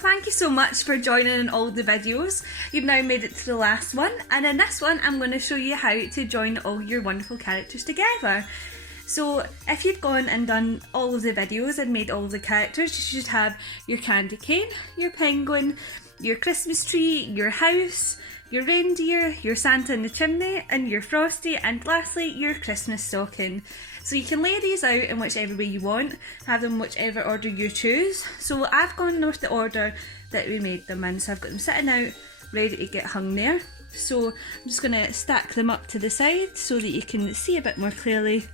Thank you so much for joining in all the videos. You've now made it to the last one, and in this one I'm going to show you how to join all your wonderful characters together. So if you've gone and done all of the videos and made all the characters, you should have your candy cane, your penguin, your Christmas tree, your house, your reindeer, your Santa in the chimney, and your Frosty, and lastly your Christmas stocking. So you can lay these out in whichever way you want, have them whichever order you choose. So I've gone with the order that we made them in, so I've got them sitting out ready to get hung there. So I'm just going to stack them up to the side so that you can see a bit more clearly,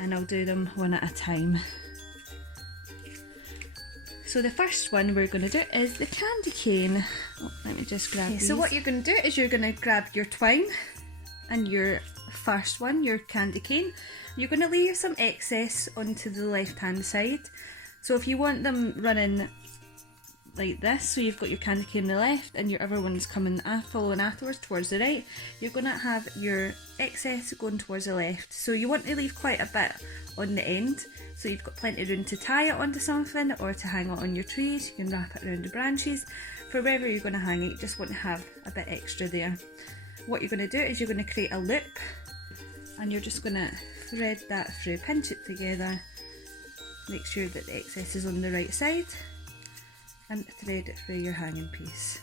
and I'll do them one at a time. So the first one we're going to do is the candy cane. Oh, let me just grab these. So what you're going to do is you're going to grab your twine and your first one, your candy cane. You're going to leave some excess onto the left hand side. So if you want them running like this, so you've got your candy cane on the left and your other one's coming following afterwards towards the right, you're going to have your excess going towards the left. So you want to leave quite a bit on the end, so you've got plenty of room to tie it onto something or to hang it on your trees. You can wrap it around the branches. For wherever you're going to hang it, you just want to have a bit extra there. What you're going to do is you're going to create a loop, and you're just going to thread that through, pinch it together, make sure that the excess is on the right side, and thread it through your hanging piece.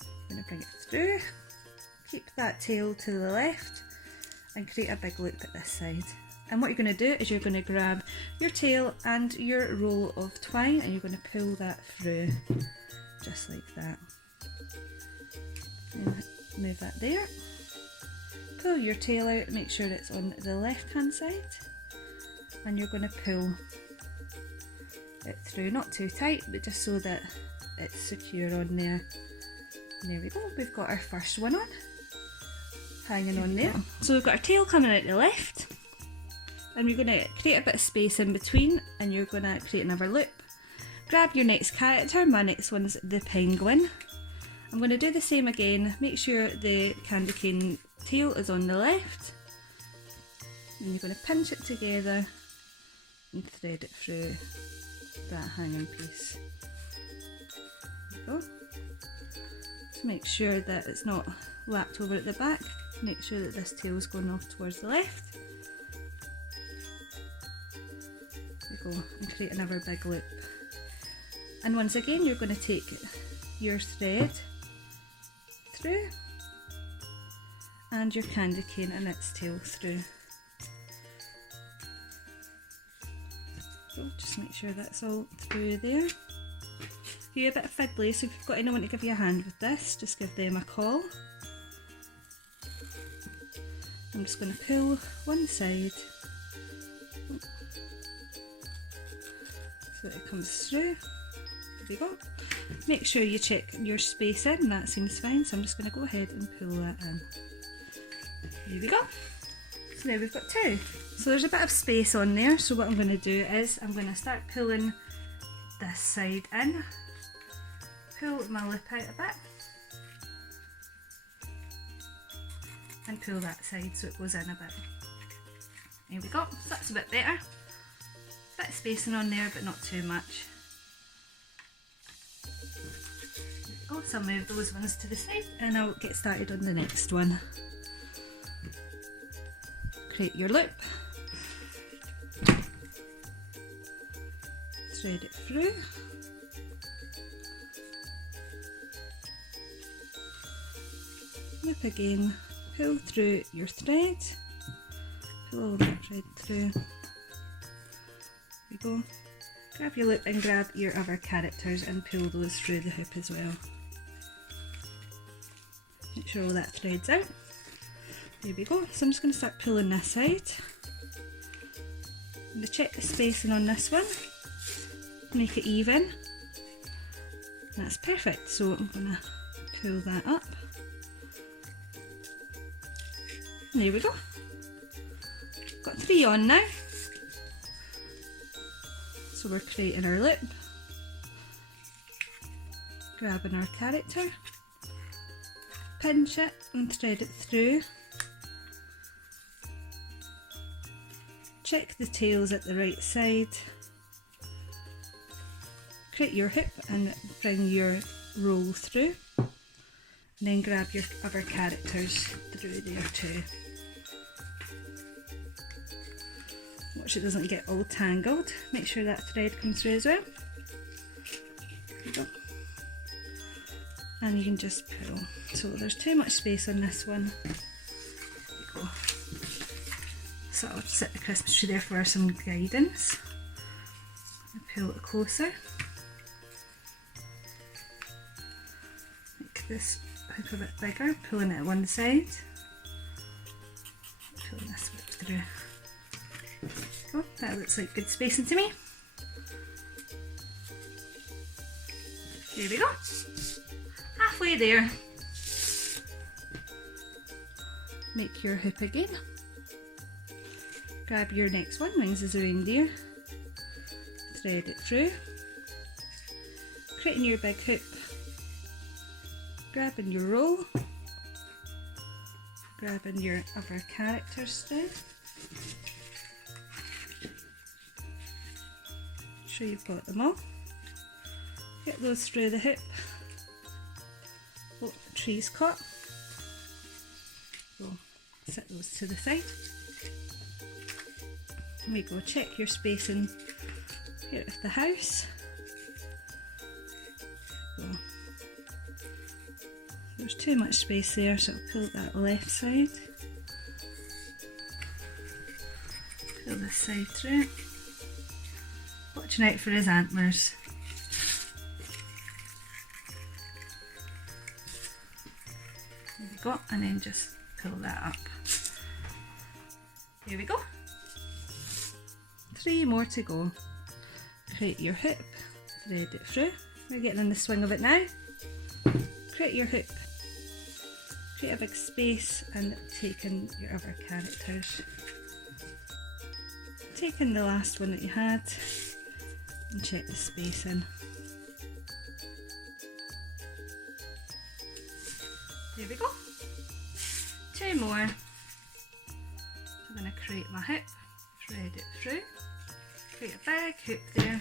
I'm going to bring it through, keep that tail to the left, and create a big loop at this side. And what you're going to do is you're going to grab your tail and your roll of twine, and you're going to pull that through, just like that. And move that there. Pull your tail out, make sure it's on the left hand side, and you're going to pull it through, not too tight but just so that it's secure on there. And there we go, we've got our first one on, hanging on there. So we've got our tail coming out the left, and we're going to create a bit of space in between, and you're going to create another loop. Grab your next character, my next one's the penguin. I'm going to do the same again, make sure the candy cane tail is on the left, and you're going to pinch it together and thread it through that hanging piece. There you go. Just make sure that it's not wrapped over at the back, make sure that this tail is going off towards the left. There you go, and create another big loop. And once again you're going to take your thread through and your candy cane and its tail through. So just make sure that's all through there. If you're a bit fiddly, so if you've got anyone to give you a hand with this, just give them a call. I'm just going to pull one side so that it comes through. There we go. Make sure you check your spacing, that seems fine, so I'm just going to go ahead and pull that in. There we go. So now we've got two. So there's a bit of space on there, so what I'm going to do is I'm going to start pulling this side in, pull my loop out a bit, and pull that side so it goes in a bit. There we go, so that's a bit better. Bit of spacing on there but not too much. Oh, so I'll move those ones to the side and I'll get started on the next one. Create your loop, thread it through, loop again, pull through your thread, pull all that thread through. There we go. Grab your loop and grab your other characters and pull those through the hoop as well. Make sure all that thread's out. There we go. So I'm just going to start pulling this side. I'm going to check the spacing on this one, make it even. That's perfect. So I'm going to pull that up. And there we go. Got 3 on now. So we're creating our loop, grabbing our character, pinch it and thread it through check the tails at the right side, create your hoop and bring your roll through, and then grab your other characters through there too. Watch it doesn't get all tangled. Make sure that thread comes through as well. There you go. And you can just pull. So there's too much space on this one. There you go. So I'll set the Christmas tree there for some guidance. I'll pull it closer. Make this hoop a bit bigger, pulling it at one side. Pulling this whip through. Oh, that looks like good spacing to me. There we go. Halfway there. Make your hoop again. Grab your next one, Wings as a Reindeer. Thread it through. Creating your big hoop. Grabbing your roll. Grabbing your other characters through. Sure you've got them all. Get those through the hoop. Oh, the tree's caught. So set those to the side. There we go, check your spacing here at the house. So, there's too much space there, so I'll pull that left side. Pull this side through. Watching out for his antlers. There we go, and then just pull that up. Here we go. 3 more to go. Create your hoop, thread it through. We're getting in the swing of it now. Create your hoop, create a big space and take in your other characters. Take in the last one that you had and check the spacing. There we go. 2 more. I'm going to create my hoop, thread it through, create a big hoop there,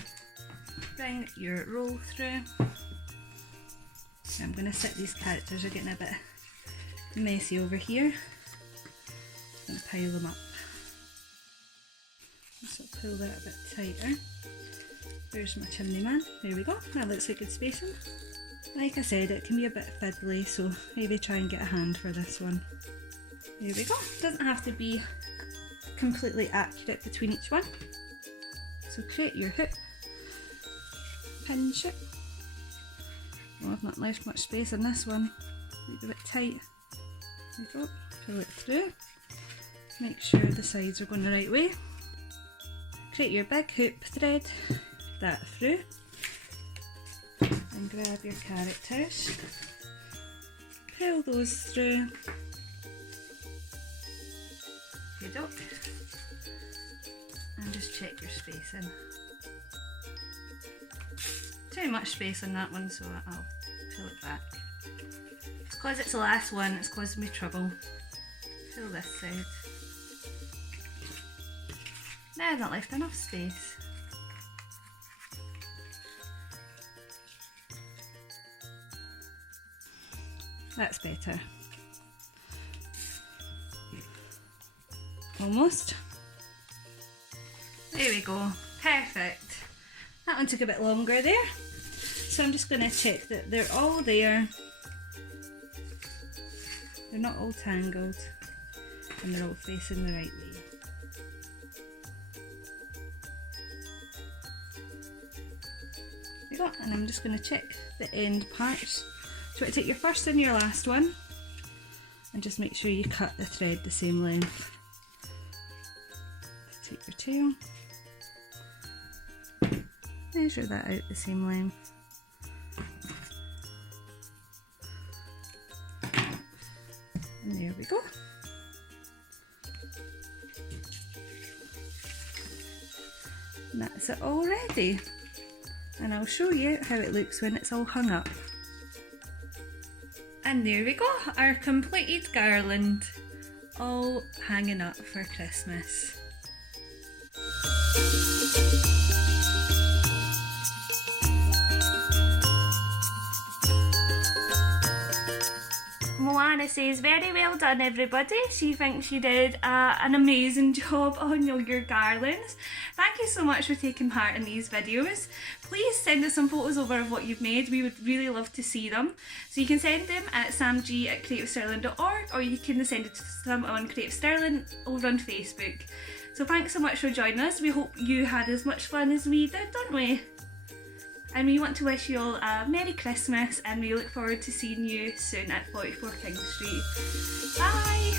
bring your roll through. So I'm going to set these characters, are getting a bit messy over here. I'm going to pile them up. So pull that a bit tighter. There's my chimney man. There we go. That looks like good spacing. Like I said, it can be a bit fiddly, so maybe try and get a hand for this one. There we go. Doesn't have to be completely accurate between each one. So create your hoop, pinch it. Oh, I've not left much space on this one. Make it a bit tight. There we go. Pull it through. Make sure the sides are going the right way. Create your big hoop thread, that through, and grab your characters. Pull those through. Good up. And just check your spacing. Too much space on that one, so I'll pull it back. It's because it's the last one, it's causing me trouble. Pull this side. Now I've not left enough space. That's better. Almost. There we go. Perfect. That one took a bit longer there. So I'm just going to check that they're all there. They're not all tangled. And they're all facing the right way. There we go. And I'm just going to check the end parts. So you take your first and your last one. And just make sure you cut the thread the same length. Take your tail. Measure that out the same length. And there we go. And that's it all ready. And I'll show you how it looks when it's all hung up. And there we go, our completed garland, all hanging up for Christmas. Moana says, very well done everybody. She thinks you did an amazing job on your garlands. Thank you so much for taking part in these videos. Please send us some photos over of what you've made. We would really love to see them. So you can send them at samg@creativesterling.org, or you can send it to them on Creative Sterling over on Facebook. So thanks so much for joining us. We hope you had as much fun as we did, don't we? And we want to wish you all a Merry Christmas, and we look forward to seeing you soon at 44 King Street. Bye!